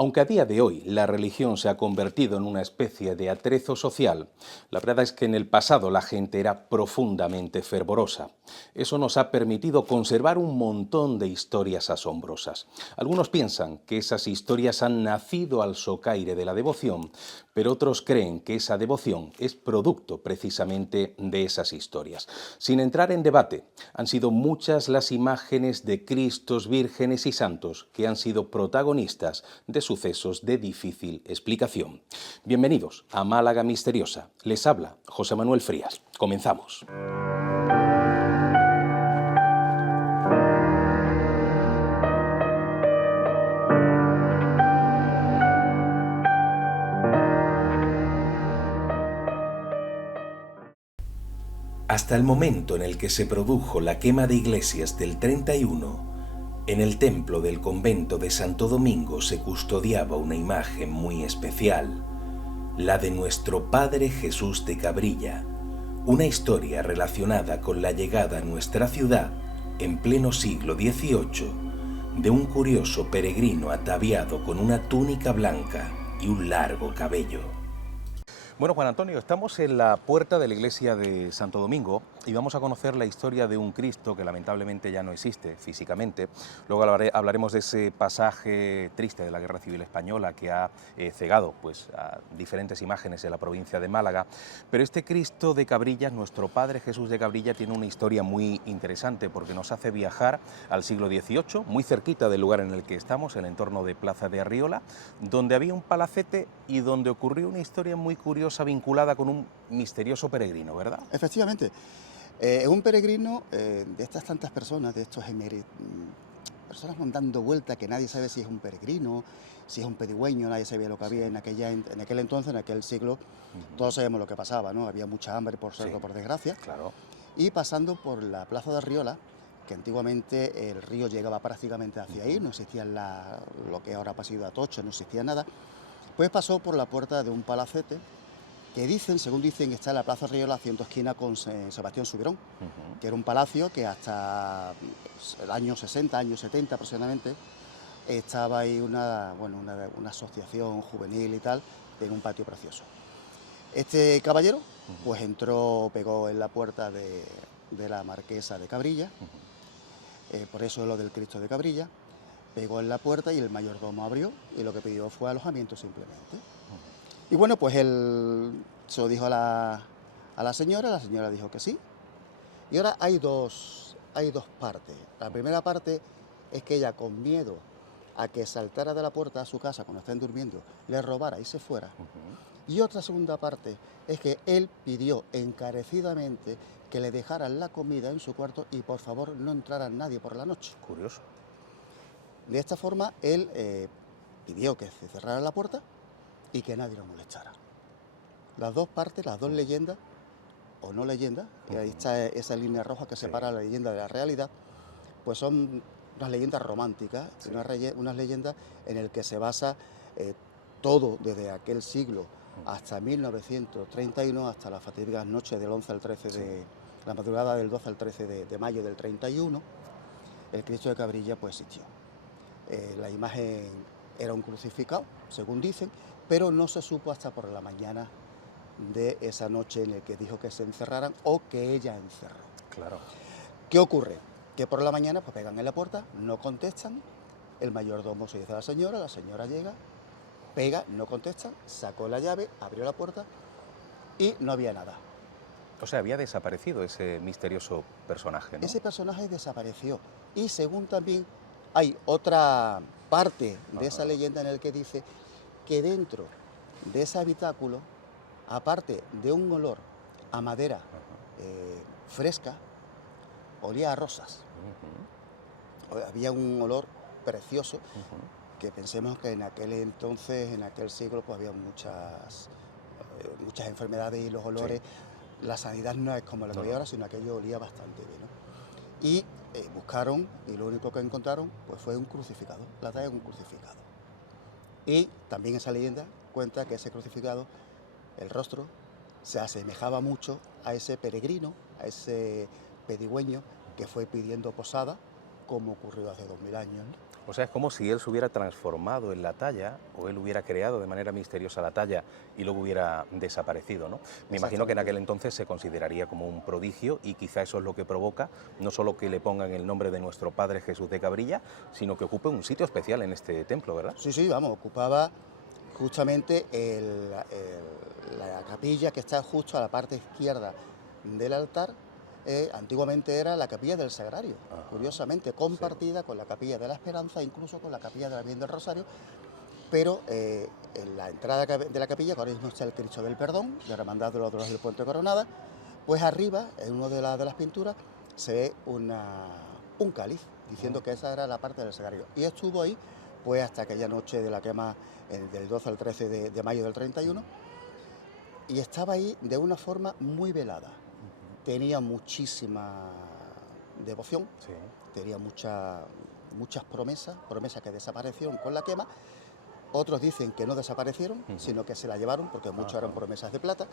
Aunque a día de hoy la religión se ha convertido en una especie de atrezo social, la verdad es que en el pasado la gente era profundamente fervorosa. Eso nos ha permitido conservar un montón de historias asombrosas. Algunos piensan que esas historias han nacido al socaire de la devoción, pero otros creen que esa devoción es producto precisamente de esas historias. Sin entrar en debate, han sido muchas las imágenes de Cristos, vírgenes y santos que han sido protagonistas de sucesos de difícil explicación. Bienvenidos a Málaga Misteriosa. Les habla José Manuel Frías. Comenzamos. Hasta el momento en el que se produjo la quema de iglesias del 31, en el templo del convento de Santo Domingo se custodiaba una imagen muy especial, la de nuestro Padre Jesús de Cabrilla, una historia relacionada con la llegada a nuestra ciudad, en pleno siglo XVIII, de un curioso peregrino ataviado con una túnica blanca y un largo cabello. Bueno, Juan Antonio, estamos en la puerta de la iglesia de Santo Domingo y vamos a conocer la historia de un Cristo que lamentablemente ya no existe físicamente. Luego hablaremos de ese pasaje triste de la Guerra Civil Española que ha cegado pues, a diferentes imágenes en la provincia de Málaga. Pero este Cristo de Cabrillas, nuestro Padre Jesús de Cabrilla, tiene una historia muy interesante porque nos hace viajar al siglo XVIII, muy cerquita del lugar en el que estamos, en el entorno de Plaza de Arriola, donde había un palacete y donde ocurrió una historia muy curiosa vinculada con un misterioso peregrino, ¿verdad? Efectivamente, es un peregrino de estas tantas personas, de estos personas dando vuelta que nadie sabe si es un peregrino, si es un pedigüeño, nadie sabía lo que había en aquel entonces, en aquel siglo. Todos sabemos lo que pasaba, ¿no? Había mucha hambre, por desgracia. Claro. Y pasando por la plaza de Arriola, que antiguamente el río llegaba prácticamente hacia ahí, no existía lo que ahora ha sido Atocha, no existía nada, pues pasó por la puerta de un palacete que según dicen, está en la Plaza Arriola haciendo esquina con Sebastián Subirón, que era un palacio que hasta el año 60, años 70 aproximadamente, estaba ahí una asociación juvenil y tal, en un patio precioso. Este caballero, pues pegó en la puerta de la marquesa de Cabrilla, por eso es lo del Cristo de Cabrilla, pegó en la puerta y el mayordomo abrió y lo que pidió fue alojamiento simplemente. Y bueno, pues él se lo dijo a la señora dijo que sí. Y ahora hay dos partes. La primera parte es que ella, con miedo a que saltara de la puerta a su casa cuando estén durmiendo, le robara y se fuera. Y otra segunda parte es que él pidió encarecidamente que le dejaran la comida en su cuarto y por favor no entrara nadie por la noche. Curioso. De esta forma, él pidió que se cerrara la puerta y que nadie lo molestara. Las dos partes, las dos leyendas, o no leyendas, y ahí está esa línea roja que separa la leyenda de la realidad, pues son unas leyendas románticas, unas leyendas en el que se basa todo desde aquel siglo hasta 1931, hasta las fatídicas noches del 11 al 13 de la madrugada del 12 al 13 de mayo del 31, el Cristo de Cabrilla pues existió. La imagen era un crucificado, según dicen, pero no se supo hasta por la mañana de esa noche en la que dijo que se encerraran o que ella encerró. Claro. ¿Qué ocurre? Que por la mañana pues pegan en la puerta, no contestan, el mayordomo se dice a la señora llega, pega, no contesta, sacó la llave, abrió la puerta y no había nada. O sea, había desaparecido ese misterioso personaje, ¿no? Ese personaje desapareció y según también hay otra parte de esa leyenda en el que dice que dentro de ese habitáculo, aparte de un olor a madera fresca, olía a rosas. Había un olor precioso, que pensemos que en aquel entonces, en aquel siglo, pues había muchas enfermedades y los olores. La sanidad no es como la que hay ahora, sino aquello olía bastante bien, ¿no? Y buscaron, y lo único que encontraron pues fue un crucificado, la talla de un crucificado. Y también esa leyenda cuenta que ese crucificado, el rostro, se asemejaba mucho a ese peregrino, a ese pedigüeño que fue pidiendo posada, como ocurrió hace 2000 años, ¿no? O sea, es como si él se hubiera transformado en la talla, o él hubiera creado de manera misteriosa la talla y luego hubiera desaparecido, ¿no? Me imagino que en aquel entonces se consideraría como un prodigio, y quizá eso es lo que provoca no solo que le pongan el nombre de nuestro Padre Jesús de Cabrilla, sino que ocupe un sitio especial en este templo, ¿verdad? Sí, sí, vamos, ocupaba justamente la capilla que está justo a la parte izquierda del altar. Antiguamente era la capilla del Sagrario, Ajá. curiosamente compartida con la capilla de la Esperanza, incluso con la capilla de la Virgen del Rosario, pero en la entrada de la capilla, que ahora mismo está el Cristo del Perdón, de la Hermandad de los Dolores del Puente Coronada, pues arriba, en una de las pinturas, se ve un cáliz, diciendo que esa era la parte del Sagrario. Y estuvo ahí pues hasta aquella noche de la quema del 12 al 13 de mayo del 31, y estaba ahí de una forma muy velada. Tenía muchísima devoción, Sí. tenía muchas promesas que desaparecieron con la quema. Otros dicen que no desaparecieron, sino que se la llevaron, porque muchas eran promesas de plata.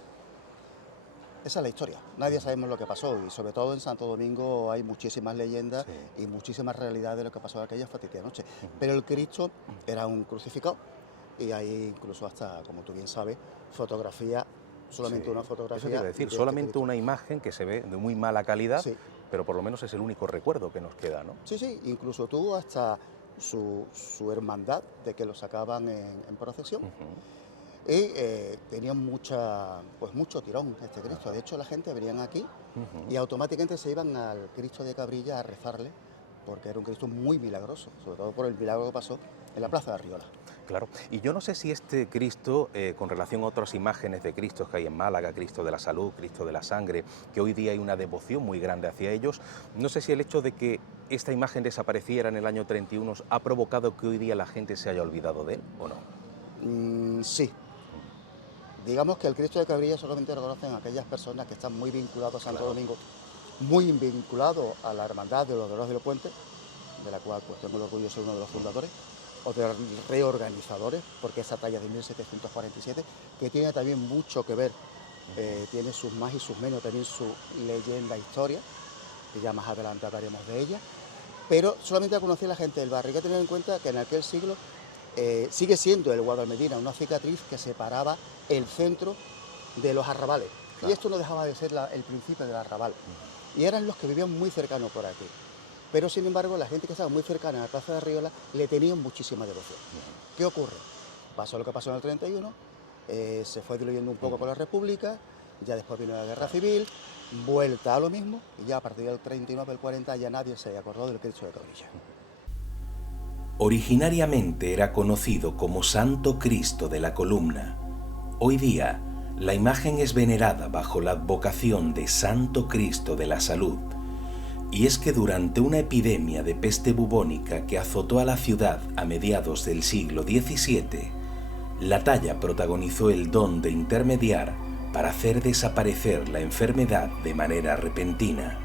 Esa es la historia. Nadie sabemos lo que pasó, y sobre todo en Santo Domingo hay muchísimas leyendas y muchísimas realidades de lo que pasó aquella fatídica noche. Pero el Cristo era un crucificado, y hay incluso hasta, como tú bien sabes, fotografía, solamente una fotografía. Eso te iba a decir, de solamente Cristo. una imagen que se ve de muy mala calidad, Sí. pero por lo menos es el único recuerdo que nos queda, ¿no? Sí, sí, incluso tuvo hasta su hermandad de que lo sacaban en procesión. Y tenía mucho tirón este Cristo. De hecho, la gente venían aquí y automáticamente se iban al Cristo de Cabrilla a rezarle, porque era un Cristo muy milagroso, sobre todo por el milagro que pasó en la Plaza de Arriola. Claro, y yo no sé si este Cristo, con relación a otras imágenes de Cristos que hay en Málaga, Cristo de la Salud, Cristo de la Sangre, que hoy día hay una devoción muy grande hacia ellos, no sé si el hecho de que esta imagen desapareciera en el año 31 ha provocado que hoy día la gente se haya olvidado de él, ¿o no? Sí. Digamos que el Cristo de Cabrilla solamente lo conocen aquellas personas que están muy vinculados a Santo Domingo, muy vinculados a la Hermandad de los Dolores del Puente, de la cual pues tengo el orgullo de ser uno de los fundadores, o de reorganizadores, porque esa talla de 1747, que tiene también mucho que ver, tiene sus más y sus menos, también su leyenda, historia, que ya más adelante hablaremos de ella, pero solamente la conocía la gente del barrio. Hay que tener en cuenta que en aquel siglo sigue siendo el Guadalmedina una cicatriz que separaba el centro de los arrabales. Claro. Y esto no dejaba de ser el principio del arrabal. Y eran los que vivían muy cercanos por aquí. Pero sin embargo, la gente que estaba muy cercana a la Plaza de Arriola le tenían muchísima devoción. ¿Qué ocurre? Pasó lo que pasó en el 31, se fue diluyendo un poco con la República, ya después vino la Guerra Civil, vuelta a lo mismo, y ya a partir del 39, el 40, ya nadie se acordó del Cristo de Cabrilla. Originariamente era conocido como Santo Cristo de la Columna. Hoy día, la imagen es venerada bajo la advocación de Santo Cristo de la Salud. Y es que durante una epidemia de peste bubónica que azotó a la ciudad a mediados del siglo XVII, la talla protagonizó el don de intermediar para hacer desaparecer la enfermedad de manera repentina.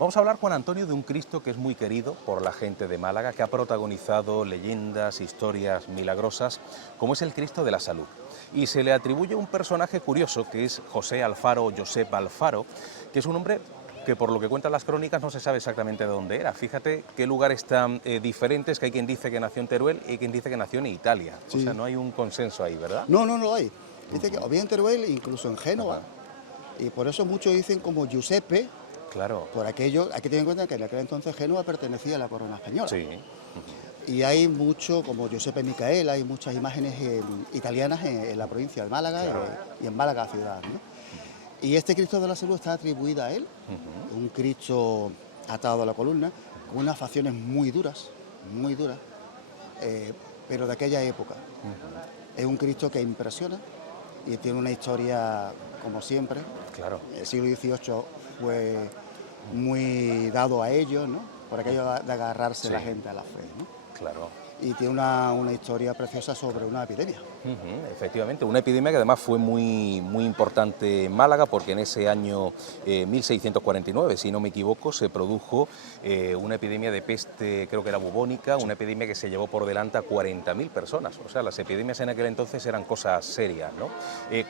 Vamos a hablar, Juan Antonio, de un Cristo que es muy querido por la gente de Málaga, que ha protagonizado leyendas, historias milagrosas, como es el Cristo de la Salud. Y se le atribuye un personaje curioso, que es José Alfaro, Josep Alfaro, que es un hombre que por lo que cuentan las crónicas no se sabe exactamente de dónde era. Fíjate qué lugares tan diferentes, que hay quien dice que nació en Teruel y quien dice que nació en Italia. Sí. O sea, no hay un consenso ahí, ¿verdad? No lo hay. Dice que o bien en Teruel, incluso en Génova. Y por eso muchos dicen como Giuseppe. Claro. Por aquello, hay que tener en cuenta que en aquel entonces Génova pertenecía a la corona española. Sí. Y hay mucho, como Giuseppe Micaela, hay muchas imágenes italianas en la provincia de Málaga, claro, y en Málaga ciudad, ¿no? Y este Cristo de la Salud está atribuido a él, un Cristo atado a la columna, con unas facciones muy duras, pero de aquella época. Es un Cristo que impresiona y tiene una historia, como siempre. Claro. El siglo XVIII fue muy dado a ello, ¿no? Por aquello de agarrarse la gente a la fe, ¿no? Claro. y tiene una historia preciosa sobre una epidemia. Efectivamente, una epidemia que además fue muy importante en Málaga, porque en ese año 1649, si no me equivoco, se produjo una epidemia de peste, creo que era bubónica, una epidemia que se llevó por delante a 40.000 personas. O sea, las epidemias en aquel entonces eran cosas serias, ¿no?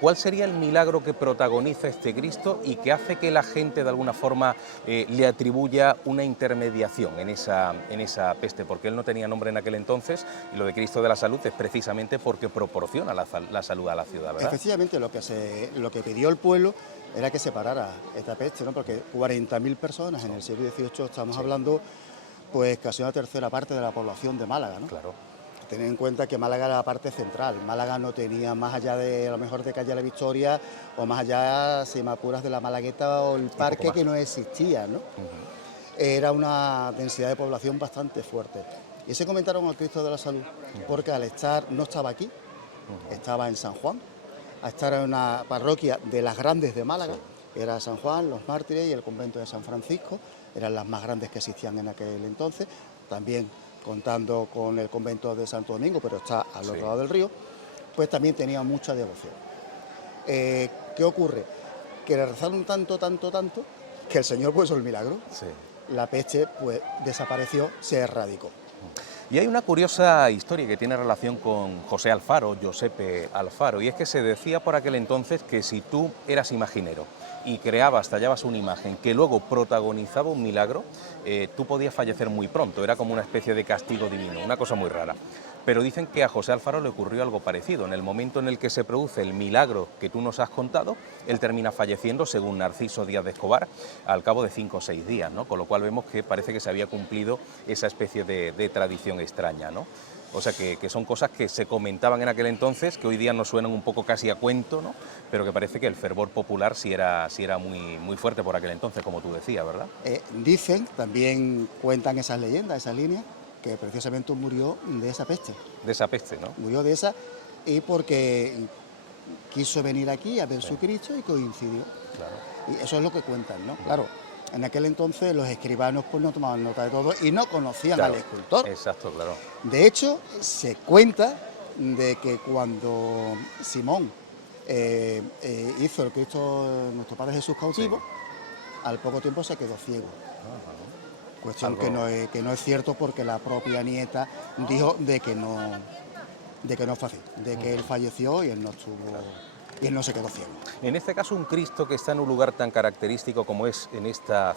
¿Cuál sería el milagro que protagoniza este Cristo y que hace que la gente de alguna forma le atribuya una intermediación en esa peste? Porque él no tenía nombre en aquel entonces, y lo de Cristo de la Salud es precisamente porque proporciona la salud a la ciudad, ¿verdad? Efectivamente, lo que pidió el pueblo era que se parara esta peste, ¿no? Porque 40.000 personas en el siglo XVIII, estamos hablando, pues casi una tercera parte de la población de Málaga, ¿no? Claro. Tener en cuenta que Málaga era la parte central. Málaga no tenía, más allá de a lo mejor de Calle La Victoria, o más allá, si me apuras, de la Malagueta o el parque, que no existía, ¿no? Era una densidad de población bastante fuerte. Y se comentaron al Cristo de la Salud, porque al estar, no estaba aquí, estaba en San Juan, a estar en una parroquia de las grandes de Málaga, era San Juan, los Mártires y el convento de San Francisco, eran las más grandes que existían en aquel entonces, también contando con el convento de Santo Domingo, pero está al otro lado del río, pues también tenía mucha devoción. ¿Qué ocurre? Que le rezaron tanto, que el Señor puso el milagro. Sí. La peste pues desapareció, se erradicó. Y hay una curiosa historia que tiene relación con José Alfaro, Giuseppe Alfaro, y es que se decía por aquel entonces que si tú eras imaginero y tallabas una imagen que luego protagonizaba un milagro, tú podías fallecer muy pronto, era como una especie de castigo divino, una cosa muy rara. Pero dicen que a José Alfaro le ocurrió algo parecido. En el momento en el que se produce el milagro que tú nos has contado, él termina falleciendo, según Narciso Díaz de Escobar, al cabo de 5 o 6 días, ¿no? Con lo cual vemos que parece que se había cumplido esa especie de tradición extraña, ¿no? O sea, que son cosas que se comentaban en aquel entonces, que hoy día nos suenan un poco casi a cuento, ¿no? Pero que parece que el fervor popular sí era muy fuerte por aquel entonces, como tú decías, ¿verdad? Dicen, también cuentan esas leyendas, esas líneas, que precisamente murió de esa peste. De esa peste, ¿no? Murió de esa, y porque quiso venir aquí a ver su Cristo y coincidió. Claro. Y eso es lo que cuentan, ¿no? Claro, en aquel entonces los escribanos pues no tomaban nota de todo y no conocían al escultor. Exacto, claro. De hecho, se cuenta de que cuando Simón hizo el Cristo, nuestro Padre Jesús cautivo, al poco tiempo se quedó ciego. Cuestión que no es cierto, porque la propia nieta dijo de que no fue así, de que él falleció y él no estuvo, y él no se quedó ciego. En este caso, un Cristo que está en un lugar tan característico como es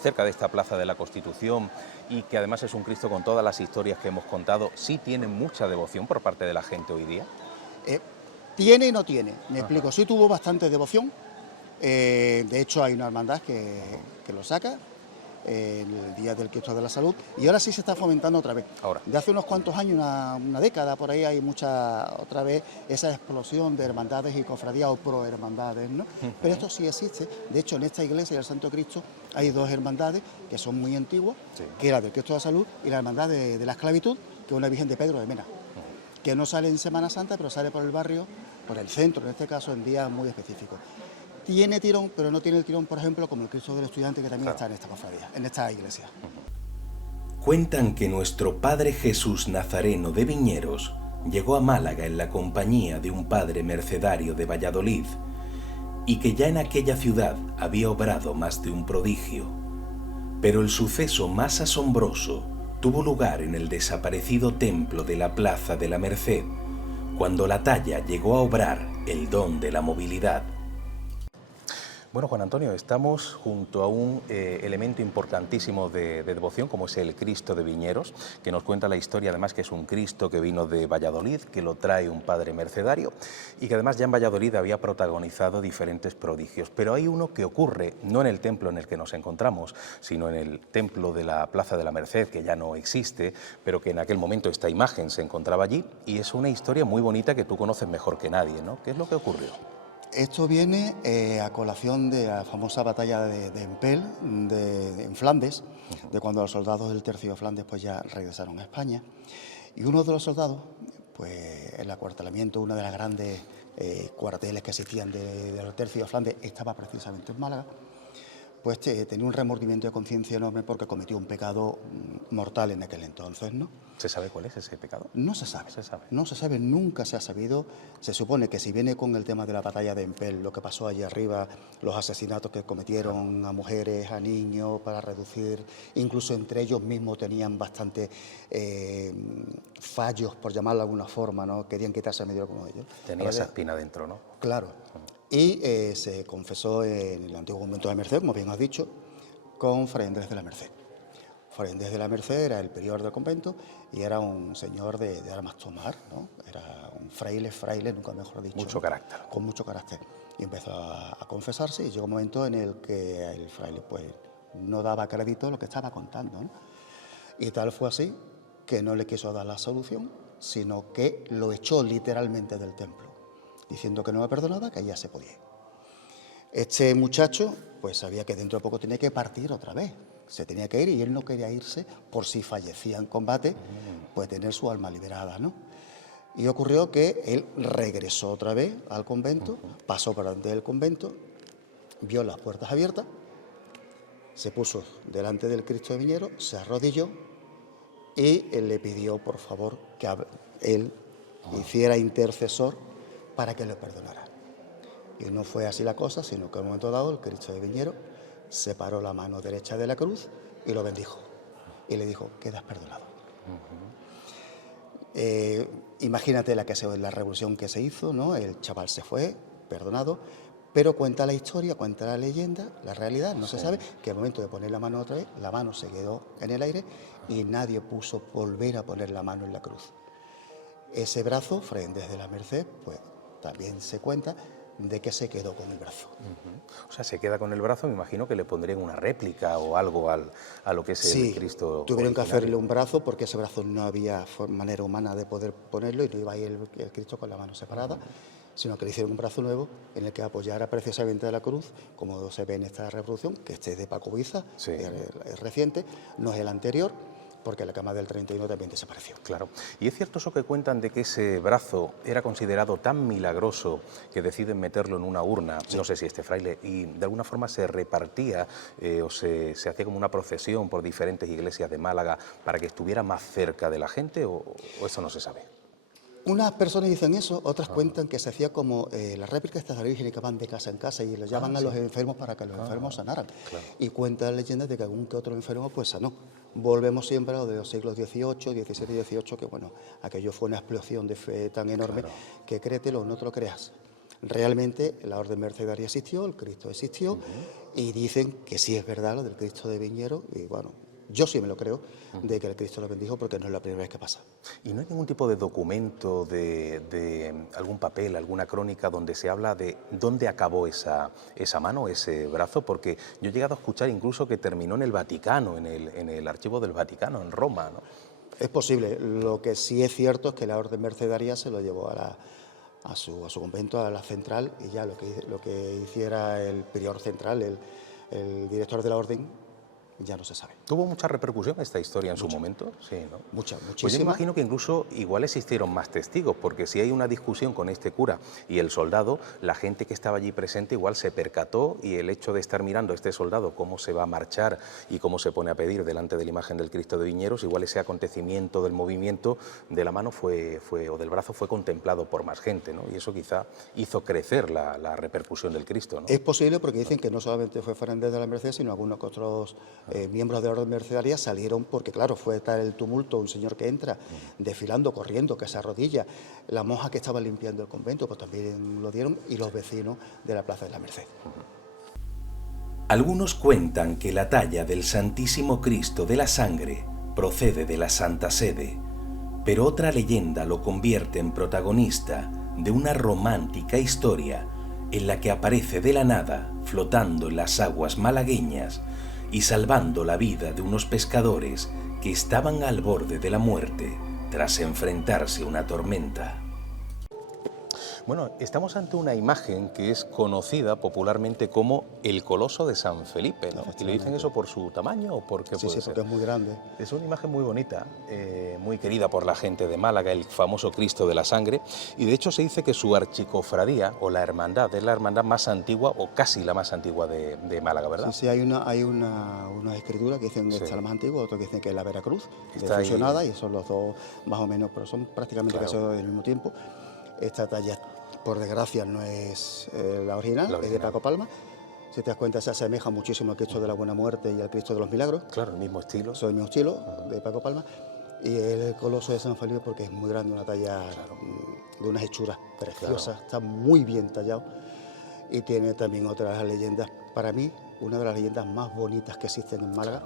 cerca de esta Plaza de la Constitución, y que además es un Cristo con todas las historias que hemos contado, ¿sí tiene mucha devoción por parte de la gente hoy día? Tiene y no tiene, me explico. Sí tuvo bastante devoción, de hecho hay una hermandad que lo saca, el Día del Cristo de la Salud, y ahora sí se está fomentando otra vez. Ahora. De hace unos cuantos años, una década por ahí, hay otra vez esa explosión de hermandades y cofradías o prohermandades, ¿no? Pero esto sí existe. De hecho, en esta iglesia del Santo Cristo hay 2 hermandades que son muy antiguas, que es la del Cristo de la Salud y la hermandad de la Esclavitud, que es una Virgen de Pedro de Mena, que no sale en Semana Santa, pero sale por el barrio, por el centro, en este caso, en días muy específicos. Tiene tirón, pero no tiene el tirón, por ejemplo, como el Cristo del Estudiante, que también está en esta cofradía, en esta iglesia. Cuentan que nuestro Padre Jesús Nazareno de Viñeros llegó a Málaga en la compañía de un padre mercedario de Valladolid, y que ya en aquella ciudad había obrado más de un prodigio. Pero el suceso más asombroso tuvo lugar en el desaparecido templo de la Plaza de la Merced, cuando la talla llegó a obrar el don de la movilidad. Bueno, Juan Antonio, estamos junto a un elemento importantísimo de devoción, como es el Cristo de Viñeros, que nos cuenta la historia, además, que es un Cristo que vino de Valladolid, que lo trae un padre mercedario, y que además ya en Valladolid había protagonizado diferentes prodigios. Pero hay uno que ocurre no en el templo en el que nos encontramos, sino en el templo de la Plaza de la Merced, que ya no existe, pero que en aquel momento esta imagen se encontraba allí, y es una historia muy bonita que tú conoces mejor que nadie, ¿no? ¿Qué es lo que ocurrió? Esto viene a colación de la famosa batalla de Empel, en Flandes, de cuando los soldados del Tercio de Flandes pues ya regresaron a España. Y uno de los soldados, pues el acuartelamiento, una de las grandes cuarteles que existían del Tercio de Flandes, estaba precisamente en Málaga. pues tenía un remordimiento de conciencia enorme porque cometió un pecado mortal en aquel entonces, ¿no? ¿Se sabe cuál es ese pecado? No se sabe. Se sabe. No se sabe, nunca se ha sabido. Se supone que si viene con el tema de la batalla de Empel, lo que pasó allí arriba, los asesinatos que cometieron a mujeres, a niños, para reducir, incluso entre ellos mismos tenían bastante fallos, por llamarlo de alguna forma, ¿no? Querían quitarse el medio como ellos. Tenía esa espina dentro, ¿no? Claro. Y se confesó en el antiguo convento de la Merced, como bien has dicho, con Fray Andrés de la Merced. Fray Andrés de la Merced era el prior del convento y era un señor de armas tomar, ¿no? Era un fraile, nunca mejor dicho. Mucho carácter. Con mucho carácter. Y empezó a confesarse y llegó un momento en el que el fraile pues no daba crédito a lo que estaba contando, ¿no? Y tal fue así que no le quiso dar la solución, sino que lo echó literalmente del templo, diciendo que no me perdonaba, que ya se podía ir. Este muchacho pues sabía que dentro de poco tenía que partir otra vez, se tenía que ir y él no quería irse por si fallecía en combate, pues tener su alma liberada, ¿no? Y ocurrió que él regresó otra vez al convento, pasó por delante del convento, vio las puertas abiertas, se puso delante del Cristo de Viñero, se arrodilló y él le pidió por favor que él hiciera intercesor para que le perdonara. Y no fue así la cosa, sino que en un momento dado el Cristo de Viñero separó la mano derecha de la cruz y lo bendijo. Y le dijo, quedas perdonado. Imagínate la revolución que se hizo, ¿no? El chaval se fue, perdonado, pero cuenta la historia, cuenta la leyenda, la realidad, no se sabe, que al momento de poner la mano otra vez, la mano se quedó en el aire y nadie puso volver a poner la mano en la cruz. Ese brazo, Fray Andrés de la Merced, pues también se cuenta de que se quedó con el brazo. O sea, se queda con el brazo, me imagino que le pondrían una réplica o algo a lo que es el Cristo tuvieron que originario. hacerle un brazo porque ese brazo no había manera humana de poder ponerlo y no iba ahí el Cristo con la mano separada, sino que le hicieron un brazo nuevo en el que apoyara precisamente a la cruz, como se ve en esta reproducción, que este es de Paco Buiza, es reciente, no es el anterior, porque la cama del 31 también desapareció. Claro. ¿Y es cierto eso que cuentan de que ese brazo era considerado tan milagroso que deciden meterlo en una urna, no sé si este fraile, y de alguna forma se repartía o se hacía como una procesión por diferentes iglesias de Málaga para que estuviera más cerca de la gente o eso no se sabe? Unas personas dicen eso, otras cuentan que se hacía como las réplicas de la Virgen que van de casa en casa y les llaman a los enfermos para que los enfermos sanaran. Claro. Y cuentan leyendas de que algún que otro enfermo pues sanó. Volvemos siempre a lo de los siglos XVIII, XVII y XVIII, que bueno, aquello fue una explosión de fe tan enorme que créetelo o no te lo creas. Realmente la orden mercedaria existió, el Cristo existió y dicen que sí es verdad lo del Cristo de Viñero y bueno, yo sí me lo creo, de que el Cristo lo bendijo porque no es la primera vez que pasa. ¿Y no hay ningún tipo de documento, de algún papel, alguna crónica donde se habla de dónde acabó esa mano, ese brazo? Porque yo he llegado a escuchar incluso que terminó en el Vaticano, en el archivo del Vaticano, en Roma, ¿no? Es posible. Lo que sí es cierto es que la orden mercedaria se lo llevó a su convento, a la central, y ya lo que hiciera el prior central, el director de la orden, ya no se sabe. ¿Tuvo mucha repercusión esta historia en su momento? Sí, ¿no? Muchísima. Pues yo me imagino que incluso igual existieron más testigos, porque si hay una discusión con este cura y el soldado, la gente que estaba allí presente igual se percató y el hecho de estar mirando a este soldado cómo se va a marchar y cómo se pone a pedir delante de la imagen del Cristo de Viñeros, igual ese acontecimiento del movimiento de la mano o del brazo fue contemplado por más gente, ¿no? Y eso quizá hizo crecer la repercusión del Cristo, ¿no? Es posible porque dicen que no solamente fue Fray Andrés de la Merced, sino algunos otros miembros de la orden mercedaria salieron porque, claro, fue tal el tumulto, un señor que entra desfilando, corriendo, que se arrodilla, la monja que estaba limpiando el convento, pues también lo dieron, y los vecinos de la Plaza de la Merced. Algunos cuentan que la talla del Santísimo Cristo de la Sangre procede de la Santa Sede, pero otra leyenda lo convierte en protagonista de una romántica historia en la que aparece de la nada, flotando en las aguas malagueñas y salvando la vida de unos pescadores que estaban al borde de la muerte tras enfrentarse a una tormenta. Bueno, estamos ante una imagen que es conocida popularmente como el Coloso de San Felipe, ¿no? ¿Y le dicen eso por su tamaño o por qué Sí, puede sí, ser? porque es muy grande. Es una imagen muy bonita, muy querida por la gente de Málaga, el famoso Cristo de la Sangre, y de hecho se dice que su archicofradía o la hermandad es la hermandad más antigua o casi la más antigua de Málaga, ¿verdad? Sí, sí, unas escrituras que dicen que Sí. esta es la más antigua, otras que dicen que es la Veracruz, Está ahí. fusionada, y son los dos más o menos, pero son prácticamente Claro. casi del mismo tiempo. Esta talla, por desgracia, no es la original, La es de original. Paco Palma. Si te das cuenta, se asemeja muchísimo al Cristo de la Buena Muerte y al Cristo de los Milagros. Claro, el mismo estilo. Son del mismo estilo, de Paco Palma. Y el Coloso de San Felipe porque es muy grande, una talla de unas hechuras preciosas, Claro. está muy bien tallado. Y tiene también otras leyendas, para mí, una de las leyendas más bonitas que existen en Málaga,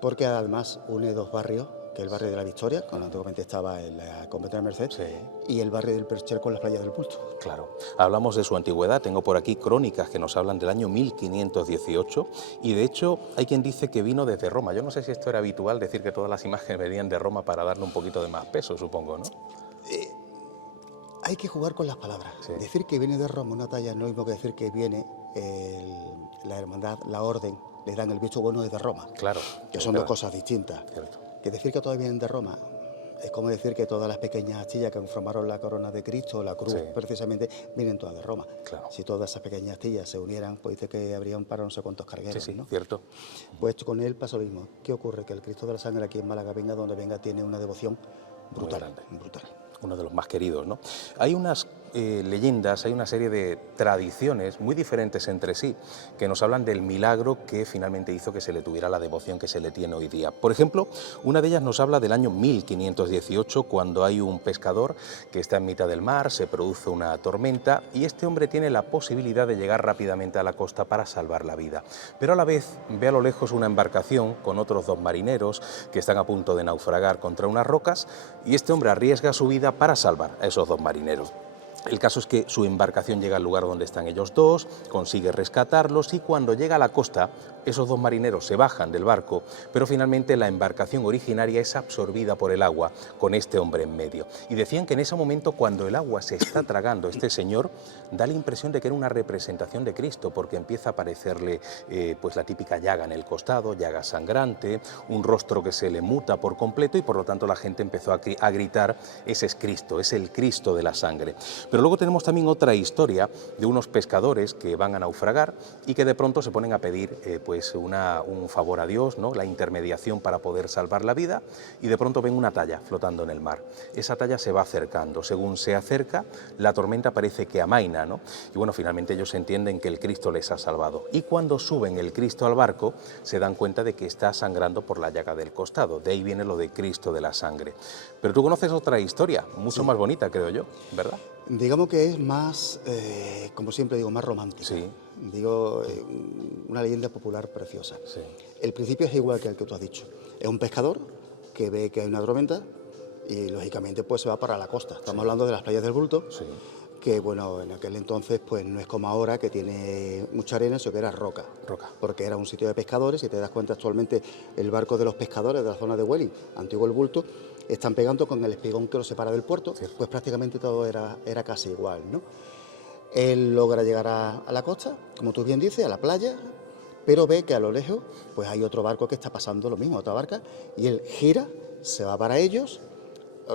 porque además une dos barrios, que es el barrio de la Victoria, cuando antiguamente estaba en la Convento de la Merced, Sí. y el barrio del Perchel con las playas del Bulto. Claro. Hablamos de su antigüedad, tengo por aquí crónicas que nos hablan del año 1518 y de hecho hay quien dice que vino desde Roma. Yo no sé si esto era habitual, decir que todas las imágenes venían de Roma para darle un poquito de más peso, supongo, ¿no? Hay que jugar con las palabras. Sí. Decir que viene de Roma una talla no es lo mismo que decir que viene la hermandad, la orden, le dan el visto bueno desde Roma. Claro. Que son dos cosas distintas. Cierto. Que decir que todas vienen de Roma es como decir que todas las pequeñas astillas que conformaron la corona de Cristo, la cruz, Sí. precisamente, vienen todas de Roma. Claro. Si todas esas pequeñas astillas se unieran, pues dice que habrían para no sé cuántos cargueros, Sí, sí, ¿no? cierto. Pues con él pasa lo mismo. ¿Qué ocurre? Que el Cristo de la Sangre aquí en Málaga, venga donde venga, tiene una devoción brutal. grande. Brutal. Uno de los más queridos, ¿no? Hay unas leyendas, hay una serie de tradiciones muy diferentes entre sí que nos hablan del milagro que finalmente hizo que se le tuviera la devoción que se le tiene hoy día. Por ejemplo, una de ellas nos habla del año 1518, cuando hay un pescador que está en mitad del mar, se produce una tormenta y este hombre tiene la posibilidad de llegar rápidamente a la costa para salvar la vida. Pero a la vez ve a lo lejos una embarcación con otros dos marineros que están a punto de naufragar contra unas rocas y este hombre arriesga su vida para salvar a esos dos marineros. El caso es que su embarcación llega al lugar donde están ellos dos, consigue rescatarlos y cuando llega a la costa, esos dos marineros se bajan del barco, pero finalmente la embarcación originaria es absorbida por el agua con este hombre en medio. Y decían que en ese momento, cuando el agua se está tragando, este señor da la impresión de que era una representación de Cristo, porque empieza a aparecerle pues la típica llaga en el costado, llaga sangrante, un rostro que se le muta por completo y por lo tanto la gente empezó a gritar: ese es Cristo, es el Cristo de la sangre. Pero luego tenemos también otra historia de unos pescadores que van a naufragar y que de pronto se ponen a pedir pues un favor a Dios, ¿no? La intermediación para poder salvar la vida, y de pronto ven una talla flotando en el mar. Esa talla se va acercando, según se acerca la tormenta parece que amaina, ¿no? Y bueno, finalmente ellos entienden que el Cristo les ha salvado y cuando suben el Cristo al barco se dan cuenta de que está sangrando por la llaga del costado, de ahí viene lo de Cristo de la sangre. Pero tú conoces otra historia, mucho más bonita creo yo, ¿verdad? Digamos que es más, como siempre digo, más romántica. Sí. Digo, una leyenda popular preciosa. Sí. El principio es igual que el que tú has dicho. Es un pescador que ve que hay una tormenta y lógicamente pues se va para la costa. Estamos hablando de las playas del Bulto, Sí. que bueno, en aquel entonces pues no es como ahora que tiene mucha arena, sino que era roca. Roca. Porque era un sitio de pescadores. Si te das cuenta, actualmente el barco de los pescadores de la zona de Huelin, antiguo el Bulto, están pegando con el espigón que lo separa del puerto. Cierto. Pues prácticamente todo era casi igual, ¿no? Él logra llegar a la costa, como tú bien dices, a la playa, pero ve que a lo lejos pues hay otro barco que está pasando lo mismo, otra barca, y él gira, se va para ellos,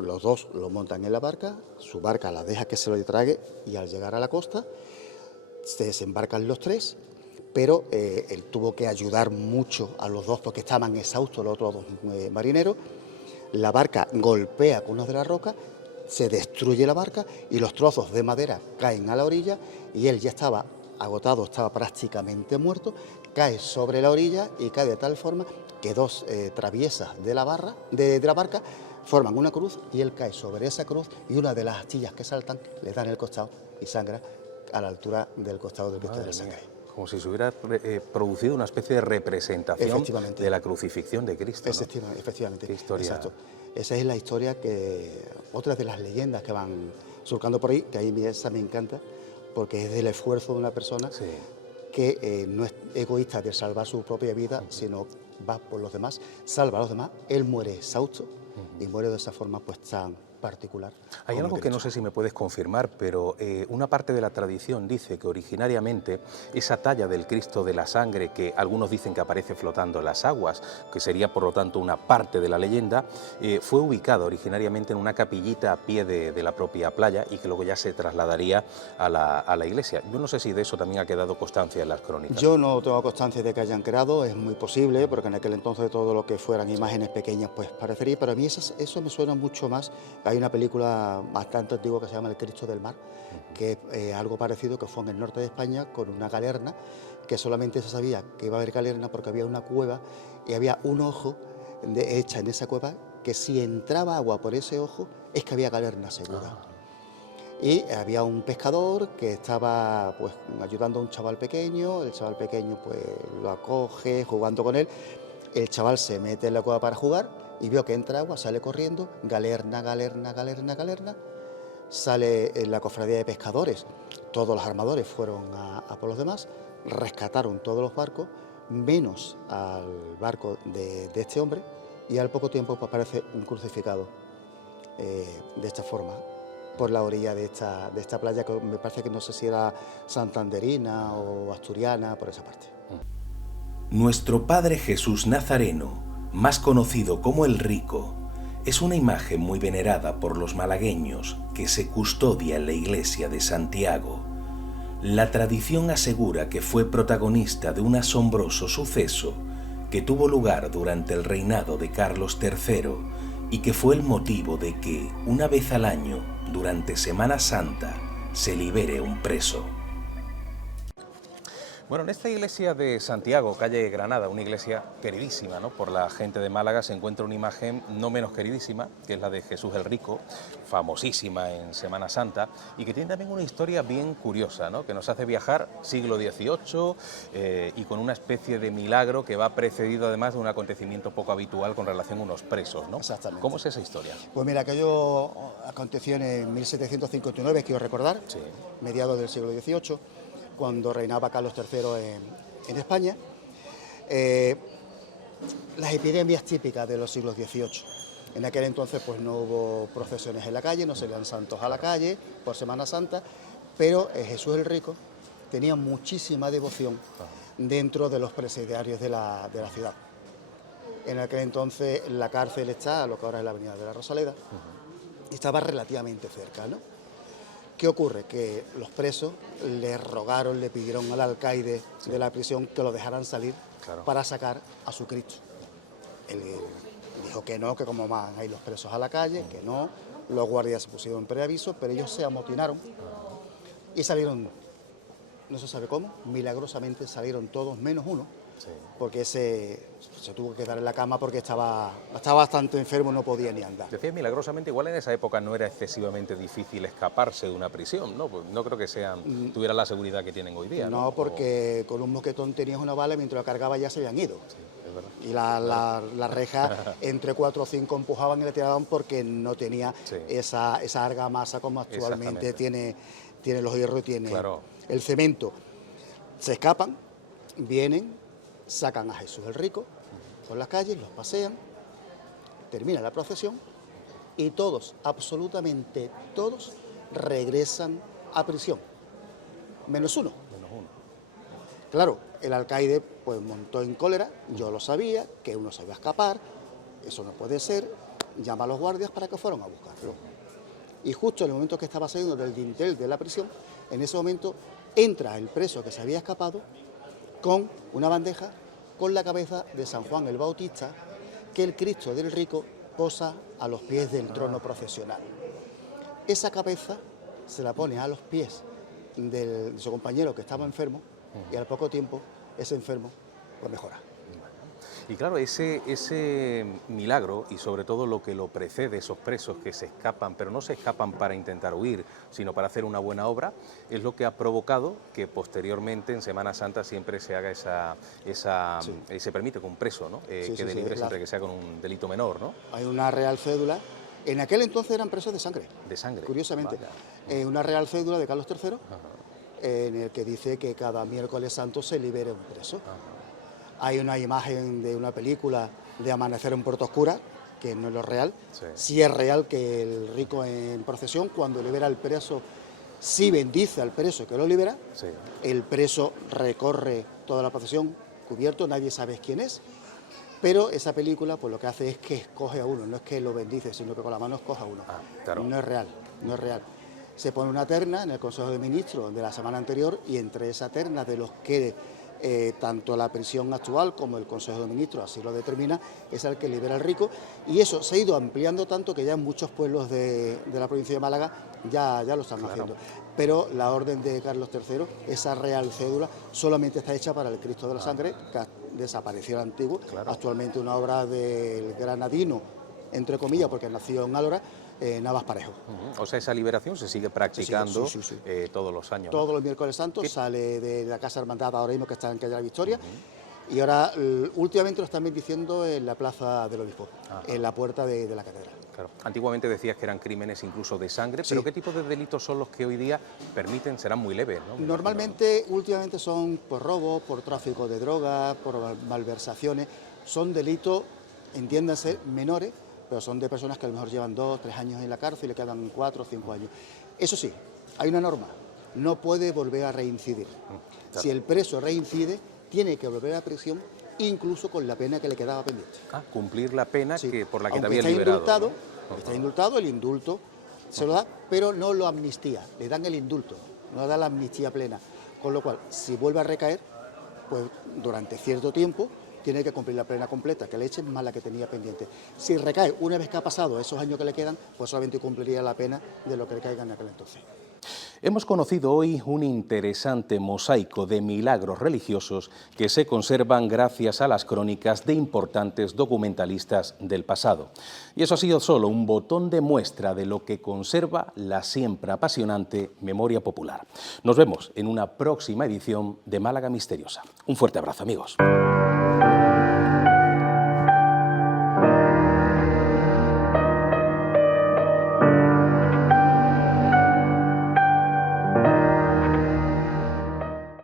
los dos lo montan en la barca, su barca la deja que se lo trague y al llegar a la costa se desembarcan los tres, pero él tuvo que ayudar mucho a los dos porque estaban exhaustos los otros dos marineros. La barca golpea con una de las rocas, se destruye la barca y los trozos de madera caen a la orilla y él ya estaba agotado, estaba prácticamente muerto, cae sobre la orilla y cae de tal forma que dos traviesas de la barca forman una cruz y él cae sobre esa cruz y una de las astillas que saltan le dan el costado y sangra a la altura del costado del Cristo de la Sangre. Como si se hubiera producido una especie de representación Efectivamente. de la crucifixión de Cristo, ¿no? Efectivamente. Qué historia. Exacto. Esa es la historia que, otra de las leyendas que van surcando por ahí, que a mí esa me encanta, porque es del esfuerzo de una persona Sí. que no es egoísta de salvar su propia vida, sino va por los demás, salva a los demás, él muere exhausto y muere de esa forma pues tan particular. Hay algo que no sé si me puedes confirmar, pero una parte de la tradición dice que originariamente esa talla del Cristo de la Sangre, que algunos dicen que aparece flotando en las aguas, que sería por lo tanto una parte de la leyenda, fue ubicada originariamente en una capillita a pie de la propia playa y que luego ya se trasladaría a la iglesia. Yo no sé si de eso también ha quedado constancia en las crónicas. Yo no tengo constancia de que hayan creado, es muy posible, porque en aquel entonces todo lo que fueran imágenes pequeñas pues parecería, pero a mí eso me suena mucho más. Hay una película bastante antigua que se llama El Cristo del Mar, que es algo parecido, que fue en el norte de España con una galerna, que solamente se sabía que iba a haber galerna porque había una cueva y había un ojo hecha en esa cueva que si entraba agua por ese ojo es que había galerna segura. Y había un pescador que estaba pues ayudando a un chaval pequeño, el chaval pequeño pues lo acoge jugando con él, el chaval se mete en la cueva para jugar y vio que entra agua, sale corriendo, galerna, galerna, galerna, galerna, sale en la cofradía de pescadores, todos los armadores fueron a por los demás, rescataron todos los barcos, menos al barco de este hombre, y al poco tiempo pues, aparece un crucificado de esta forma, por la orilla de esta playa, que me parece que no sé si era santanderina o asturiana, por esa parte. Nuestro Padre Jesús Nazareno, más conocido como el Rico, es una imagen muy venerada por los malagueños que se custodia en la iglesia de Santiago. La tradición asegura que fue protagonista de un asombroso suceso que tuvo lugar durante el reinado de Carlos III y que fue el motivo de que, una vez al año, durante Semana Santa, se libere un preso. Bueno, en esta iglesia de Santiago, calle Granada, una iglesia queridísima, ¿no?, por la gente de Málaga, se encuentra una imagen no menos queridísima, que es la de Jesús el Rico, famosísima en Semana Santa, y que tiene también una historia bien curiosa, ¿no?, que nos hace viajar siglo XVIII y con una especie de milagro que va precedido además de un acontecimiento poco habitual con relación a unos presos, ¿no? Exactamente. ¿Cómo es esa historia? Pues mira, aquello aconteció en 1759, quiero recordar, Sí. mediados del siglo XVIII, cuando reinaba Carlos III en España. Las epidemias típicas de los siglos XVIII. En aquel entonces pues no hubo procesiones en la calle, no salían santos a la calle por Semana Santa, pero Jesús el Rico tenía muchísima devoción dentro de los presidiarios de la ciudad. En aquel entonces la cárcel está, lo que ahora es la avenida de la Rosaleda, y estaba relativamente cerca, ¿no? ¿Qué ocurre? Que los presos le rogaron, le pidieron al alcaide de la prisión que lo dejaran salir para sacar a su Cristo. Él dijo que no, que como van ahí los presos a la calle, que no. Los guardias se pusieron en preaviso, pero ellos se amotinaron y salieron, no se sabe cómo, milagrosamente salieron todos menos uno, porque se tuvo que quedar en la cama porque estaba bastante enfermo, no podía ni andar. Decías milagrosamente, igual en esa época no era excesivamente difícil escaparse de una prisión, ¿no? Pues no creo que tuvieran la seguridad que tienen hoy día, ¿no? No, porque con un mosquetón tenías una bala y mientras la cargaba ya se habían ido. Sí, es verdad. Y la reja entre 4 o 5 empujaban y le tiraban porque no tenía esa argamasa como actualmente tiene los hierros y tiene el cemento. Se escapan, vienen, sacan a Jesús el Rico por las calles, los pasean, termina la procesión y todos, absolutamente todos, regresan a prisión, menos uno. Claro, el alcaide pues montó en cólera, yo lo sabía, que uno se iba a escapar, eso no puede ser, llama a los guardias para que fueran a buscarlo. Y justo en el momento que estaba saliendo del dintel de la prisión, en ese momento entra el preso que se había escapado con una bandeja con la cabeza de San Juan el Bautista, que el Cristo del Rico posa a los pies del trono procesional. Esa cabeza se la pone a los pies de su compañero que estaba enfermo y al poco tiempo ese enfermo pues mejora. Y claro, ese milagro y sobre todo lo que lo precede, esos presos que se escapan, pero no se escapan para intentar huir, sino para hacer una buena obra, es lo que ha provocado que posteriormente en Semana Santa siempre se haga se permite que un preso, ¿no? Quede libre siempre que sea con un delito menor, ¿no? Hay una real cédula, en aquel entonces eran presos de sangre. De sangre. Curiosamente, una real cédula de Carlos III, en el que dice que cada miércoles santo se libere un preso. Hay una imagen de una película de Amanecer en Puerto Oscura, que no es lo real. Sí. Sí es real que el rico en procesión, cuando libera al preso, sí bendice al preso que lo libera. Sí. El preso recorre toda la procesión cubierto, nadie sabe quién es. Pero esa película pues lo que hace es que escoge a uno, no es que lo bendice, sino que con la mano escoge a uno. Claro. No es real, no es real. Se pone una terna en el Consejo de Ministros de la semana anterior y entre esa terna de los que tanto la prisión actual como el Consejo de Ministros así lo determina, es el que libera al rico, y eso se ha ido ampliando tanto que ya en muchos pueblos de la provincia de Málaga ya lo están haciendo. Pero la orden de Carlos III, esa real cédula, solamente está hecha para el Cristo de la Sangre, que desapareció el antiguo, actualmente una obra del granadino, entre comillas, porque nació en Álora, Navas Parejo. O sea, esa liberación se sigue practicando sí. todos los años, ¿no? Todos los miércoles santos sale de la Casa Hermandad ahora mismo, que está en Calle de la Victoria, y ahora últimamente lo están bendiciendo en la Plaza del Obispo, en la puerta de la catedral. Claro. Antiguamente decías que eran crímenes incluso de sangre, pero ¿qué tipo de delitos son los que hoy día permiten? Serán muy leves, ¿no? Normalmente, últimamente son por robo, por tráfico de drogas, por malversaciones. Son delitos, entiéndase, menores, pero son de personas que a lo mejor llevan 2 o 3 años en la cárcel y le quedan 4 o 5 años. Eso sí, hay una norma, no puede volver a reincidir. Claro. Si el preso reincide, tiene que volver a prisión, incluso con la pena que le quedaba pendiente. Cumplir la pena por la que te Aunque había está liberado, indultado, ¿no? está indultado, el indulto se lo da, pero no lo amnistía, le dan el indulto, no da la amnistía plena. Con lo cual, si vuelve a recaer, pues durante cierto tiempo tiene que cumplir la pena completa que le echen más la que tenía pendiente. Si recae una vez que ha pasado esos años que le quedan, pues solamente cumpliría la pena de lo que le caiga en aquel entonces. Hemos conocido hoy un interesante mosaico de milagros religiosos que se conservan gracias a las crónicas de importantes documentalistas del pasado. Y eso ha sido solo un botón de muestra de lo que conserva la siempre apasionante memoria popular. Nos vemos en una próxima edición de Málaga Misteriosa. Un fuerte abrazo, amigos.